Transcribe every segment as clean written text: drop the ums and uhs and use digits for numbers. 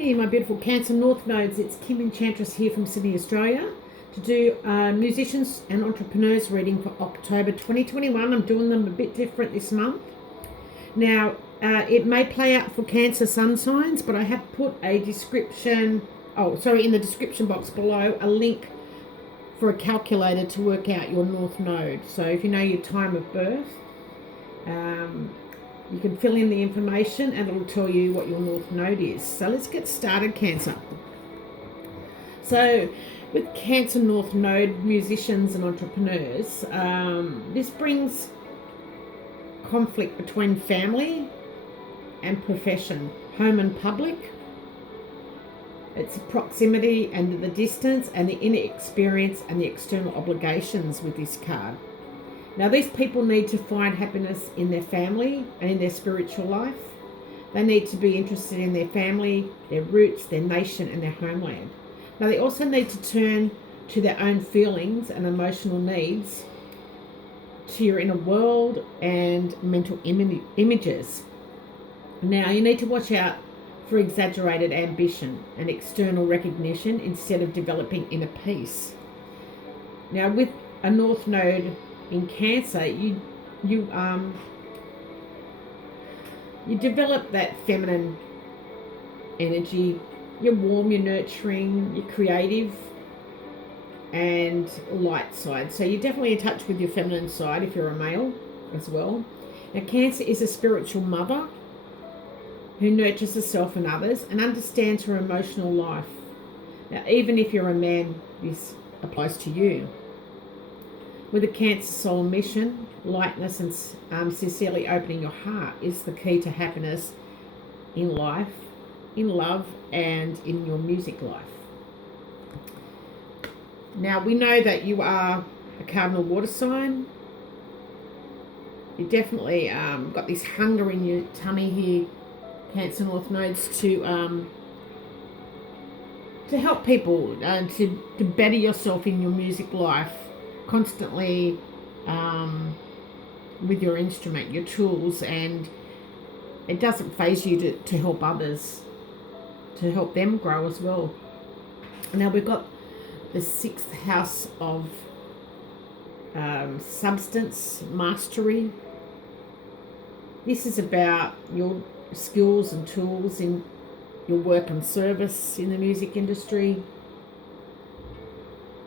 Hey, my beautiful Cancer North nodes, it's Kim Enchantress here from Sydney, Australia, to do musicians and entrepreneurs reading for October 2021. I'm doing them a bit different this month. Now, it may play out for Cancer sun signs, but I have put a description, in the description box below, a link for a calculator to work out your North node. So if you know your time of birth, you can fill in the information and it'll tell you what your North node is. So let's get started, Cancer. So with Cancer North node musicians and entrepreneurs, this brings conflict between family and profession, home and public. It's proximity and the distance and the inner experience and the external obligations with this card. Now, these people need to find happiness in their family and in their spiritual life. They need to be interested in their family, their roots, their nation, and their homeland. Now, they also need to turn to their own feelings and emotional needs, to your inner world and mental images. Now, you need to watch out for exaggerated ambition and external recognition instead of developing inner peace. Now, with a North node in Cancer, you develop that feminine energy. You're warm, you're nurturing, you're creative, and light side. So you're definitely in touch with your feminine side if you're a male as well. Now, Cancer is a spiritual mother who nurtures herself and others and understands her emotional life. Now, even if you're a man, this applies to you. With a Cancer soul mission, lightness and sincerely opening your heart is the key to happiness in life, in love, and in your music life. Now, we know that you are a cardinal water sign. You definitely got this hunger in your tummy here, Cancer North nodes, to help people and to better yourself in your music life. Constantly with your instrument, your tools, and it doesn't faze you to help others, to help them grow as well. Now, we've got the 6th house of substance mastery. This is about your skills and tools in your work and service in the music industry.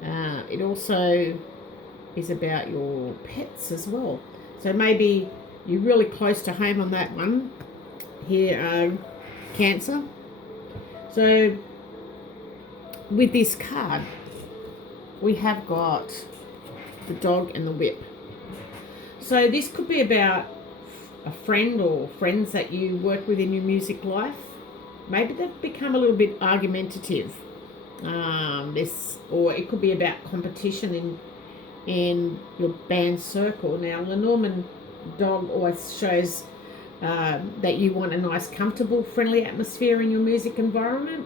It also is about your pets as well. So maybe you're really close to home on that one here, Cancer. So with this card, we have got the dog and the whip. So this could be about a friend or friends that you work with in your music life. Maybe they've become a little bit argumentative. Or it could be about competition in your band circle. Now, the Norman dog always shows that you want a nice, comfortable, friendly atmosphere in your music environment.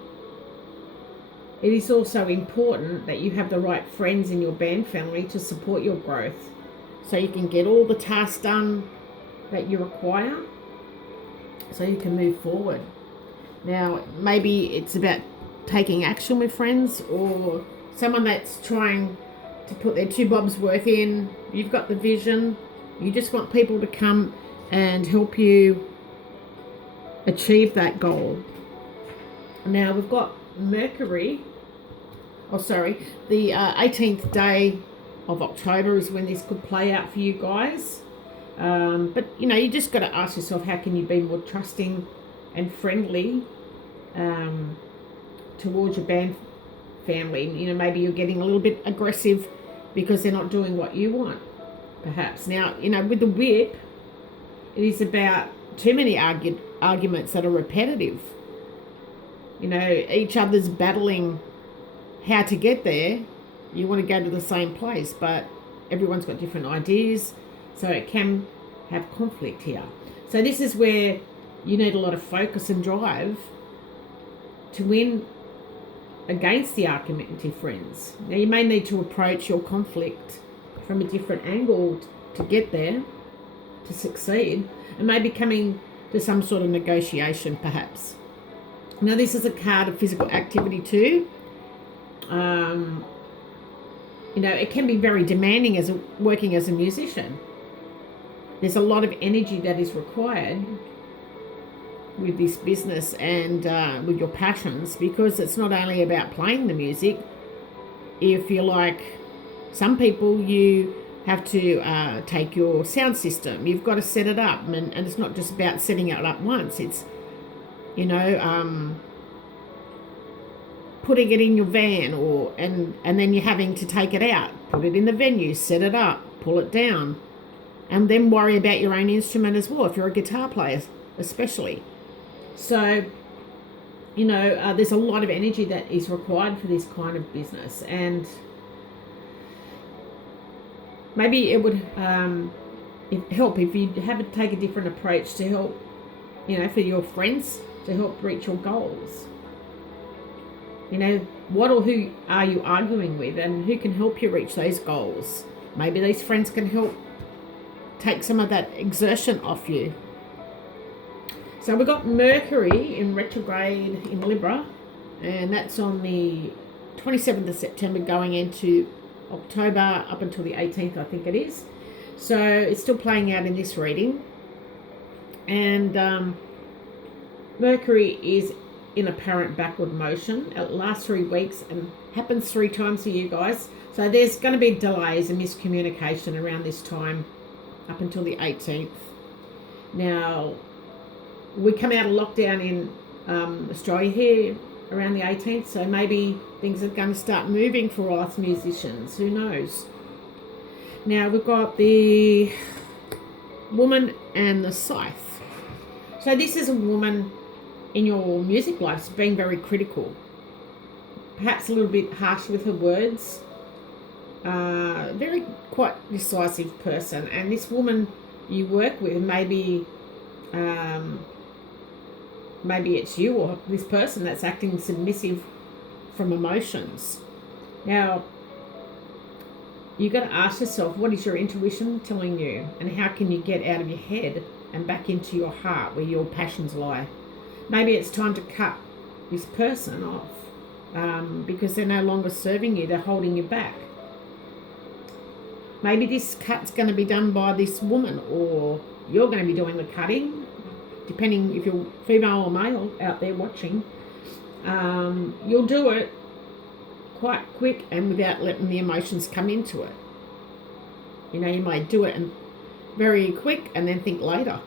It is also important that you have the right friends in your band family to support your growth, so you can get all the tasks done that you require, so you can move forward. Now, maybe it's about taking action with friends or someone that's trying to put their 2 bobs worth in. You've got the vision. You just want people to come and help you achieve that goal. Now, we've got Mercury. The 18th day of October is when this could play out for you guys. But, you just got to ask yourself, how can you be more trusting and friendly towards your band family? Maybe you're getting a little bit aggressive because they're not doing what you want, perhaps. Now, with the whip, it is about too many arguments that are repetitive. Each other's battling how to get there. You want to go to the same place, but everyone's got different ideas, so it can have conflict here. So this is where you need a lot of focus and drive to win against the argumentative friends. Now, you may need to approach your conflict from a different angle to get there, to succeed, and maybe coming to some sort of negotiation, perhaps. Now, this is a card of physical activity too. It can be very demanding working as a musician. There's a lot of energy that is required with this business and with your passions, because it's not only about playing the music. If you're like some people, you have to take your sound system. You've got to set it up, and it's not just about setting it up once. It's, putting it in your van, and then you're having to take it out, put it in the venue, set it up, pull it down, and then worry about your own instrument as well, if you're a guitar player especially. So, there's a lot of energy that is required for this kind of business, and maybe it would help if you take a different approach to help, for your friends, to help reach your goals. What or who are you arguing with, and who can help you reach those goals? Maybe these friends can help take some of that exertion off you. So we've got Mercury in retrograde in Libra, and that's on the 27th of September going into October up until the 18th, I think it is. So it's still playing out in this reading. And Mercury is in apparent backward motion. It lasts 3 weeks and happens 3 times a year, guys. So there's going to be delays and miscommunication around this time up until the 18th. Now, we come out of lockdown in Australia here around the 18th, so maybe things are going to start moving for us musicians. Who knows? Now, we've got the woman and the scythe. So this is a woman in your music life being very critical, perhaps a little bit harsh with her words, very quite decisive person. And this woman you work with, maybe it's you or this person that's acting submissive from emotions. Now, you've got to ask yourself, what is your intuition telling you, and how can you get out of your head and back into your heart where your passions lie? Maybe it's time to cut this person off because they're no longer serving you, they're holding you back. Maybe this cut's going to be done by this woman, or you're going to be doing the cutting, depending if you're female or male out there watching. You'll do it quite quick and without letting the emotions come into it. You might do it and very quick and then think later.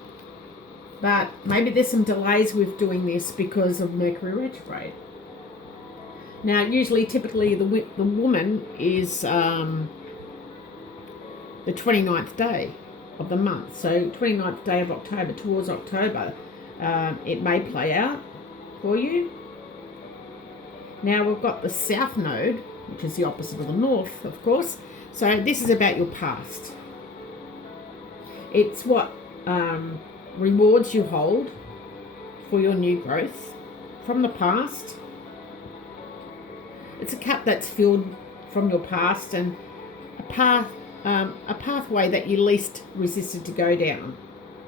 But maybe there's some delays with doing this because of Mercury retrograde. Now, typically, the woman is the 29th day of the month. So 29th day of October, towards October, it may play out for you. Now, we've got the South Node, which is the opposite of the North, of course. So this is about your past. It's what rewards you hold for your new growth from the past. It's a cup that's filled from your past, and a pathway that you least resisted to go down.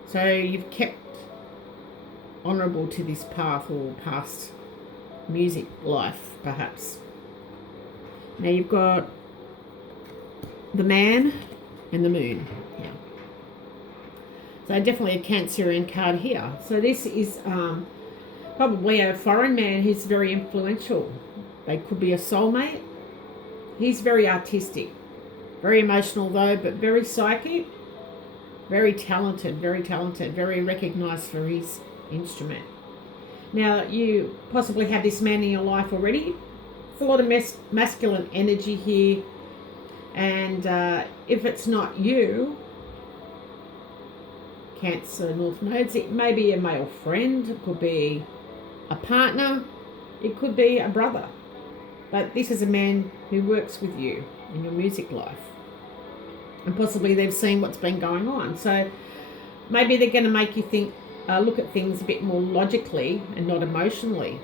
So you've kept honourable to this path or past music life, perhaps. Now you've got the man and the moon. Yeah. So definitely a Cancerian card here. So this is probably a foreign man who's very influential. They could be a soulmate. He's very artistic, very emotional though, but very psychic, very talented, very recognised for his instrument. Now, you possibly have this man in your life already. It's a lot of masculine energy here. And if it's not you, Cancer North Nodes, it may be a male friend, it could be a partner, it could be a brother. But this is a man who works with you in your music life. And possibly they've seen what's been going on. So maybe they're going to make you think, look at things a bit more logically and not emotionally.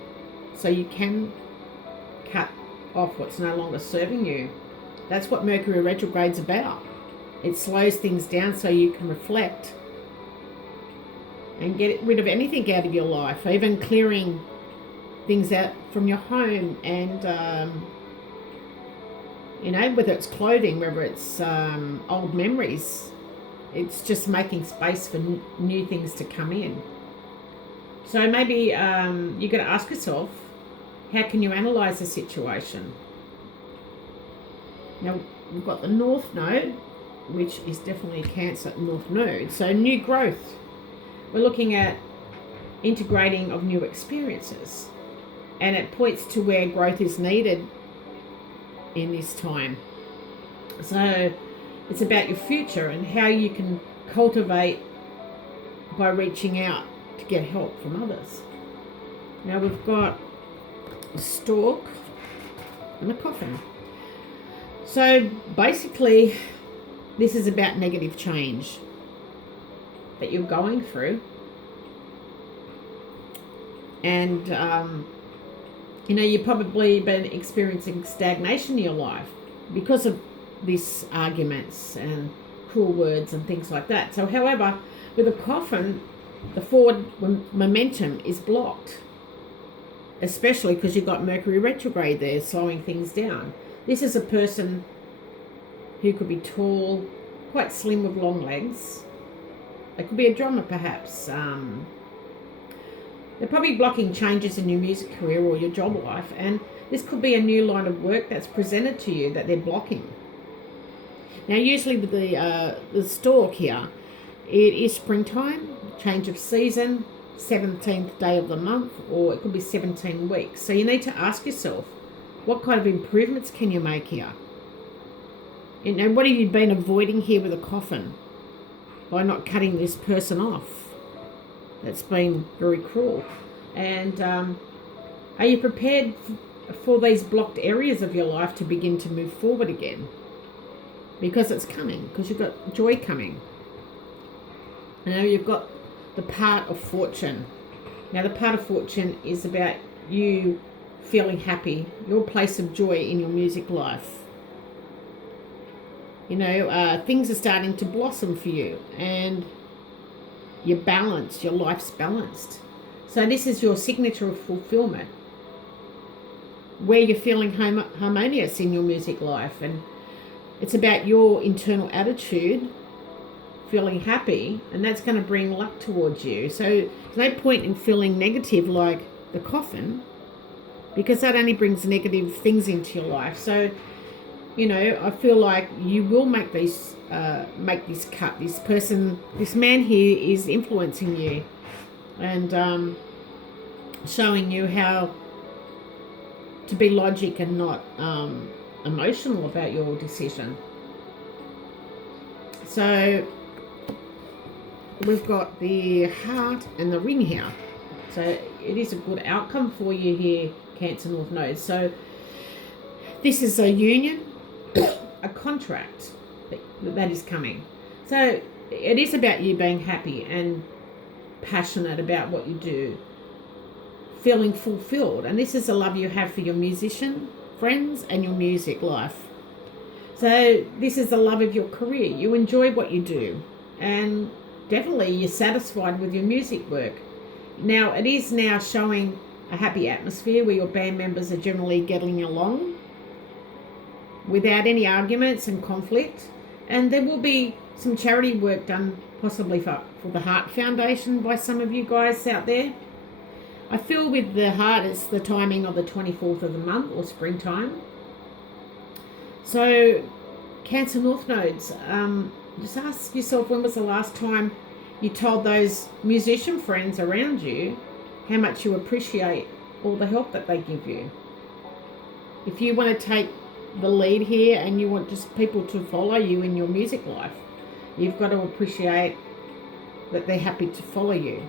So you can cut off what's no longer serving you. That's what Mercury retrograde's about. It slows things down so you can reflect and get rid of anything out of your life, even clearing things out from your home, and whether it's clothing, whether it's old memories. It's just making space for new things to come in. So maybe you've got to ask yourself, how can you analyse the situation? Now, we've got the North Node, which is definitely Cancer North Node. So new growth. We're looking at integrating of new experiences. And it points to where growth is needed in this time. So it's about your future and how you can cultivate by reaching out to get help from others. Now we've got a stork and a coffin. So basically, this is about negative change that you're going through. And, you've probably been experiencing stagnation in your life because of these arguments and cruel words and things like that. So, however, with a coffin, the forward momentum is blocked, especially because you've got Mercury retrograde there, slowing things down. This is a person who could be tall, quite slim with long legs. They could be a drummer, perhaps. They're probably blocking changes in your music career or your job life, and this could be a new line of work that's presented to you that they're blocking. Now, usually with the stork here, it is springtime, change of season, 17th day of the month, or it could be 17 weeks. So you need to ask yourself, what kind of improvements can you make here? What have you been avoiding here with a coffin by not cutting this person off? That's been very cruel. And are you prepared for these blocked areas of your life to begin to move forward again? Because it's coming, because you've got joy coming. Now you've got the part of fortune. Now the part of fortune is about you feeling happy, your place of joy in your music life. Things are starting to blossom for you, and you're balanced, your life's balanced. So this is your signature of fulfillment, where you're feeling harmonious in your music life, and it's about your internal attitude, feeling happy, and that's going to bring luck towards you. So there's no point in feeling negative like the coffin, because that only brings negative things into your life. So, I feel like you will make this cut. This man here is influencing you and showing you how to be logic and not emotional about your decision. So we've got the heart and the ring here. So it is a good outcome for you here, Cancer North Node. So this is a union, a contract that is coming. So it is about you being happy and passionate about what you do, feeling fulfilled. And this is the love you have for your musician friends and your music life. So this is the love of your career. You enjoy what you do, and definitely you're satisfied with your music work. Now it is now showing a happy atmosphere where your band members are generally getting along without any arguments and conflict. And there will be some charity work done possibly for the Heart Foundation by some of you guys out there. I feel with the heart it's the timing of the 24th of the month or springtime. So Cancer North Nodes, just ask yourself, when was the last time you told those musician friends around you how much you appreciate all the help that they give you? If you want to take the lead here and you want just people to follow you in your music life, you've got to appreciate that they're happy to follow you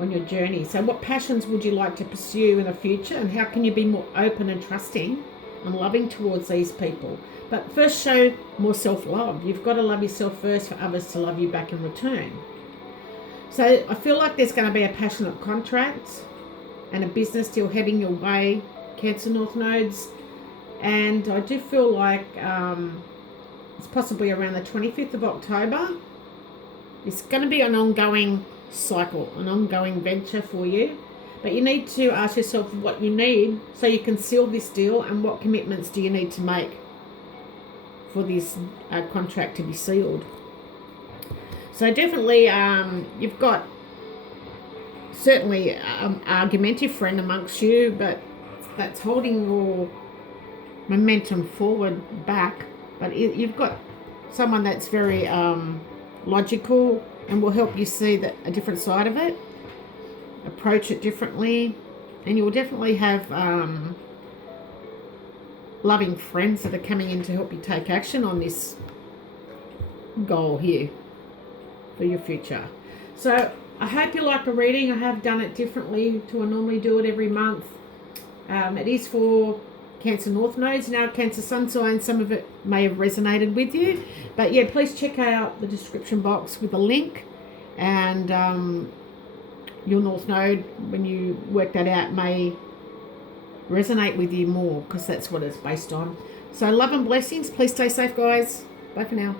on your journey. So what passions would you like to pursue in the future, and how can you be more open and trusting and loving towards these people? But first, show more self-love. You've got to love yourself first for others to love you back in return. So I feel like there's going to be a passionate contract and a business deal heading your way, Cancer North Nodes. And I do feel like it's possibly around the 25th of October. It's going to be an ongoing cycle, an ongoing venture for you. But you need to ask yourself what you need so you can seal this deal, and what commitments do you need to make for this contract to be sealed. So definitely you've got certainly an argumentative friend amongst you, but that's holding your momentum forward back. But you've got someone that's very logical and will help you see a different side of it, approach it differently, and you will definitely have loving friends that are coming in to help you take action on this goal here for your future. So I hope you like the reading. I have done it differently to I normally do it every month. It is for Cancer North nodes. Now Cancer Sun sign, some of it may have resonated with you, but yeah, please check out the description box with a link, and your North node, when you work that out, may resonate with you more, because that's what it's based on. So love and blessings. Please stay safe, guys. Bye for now.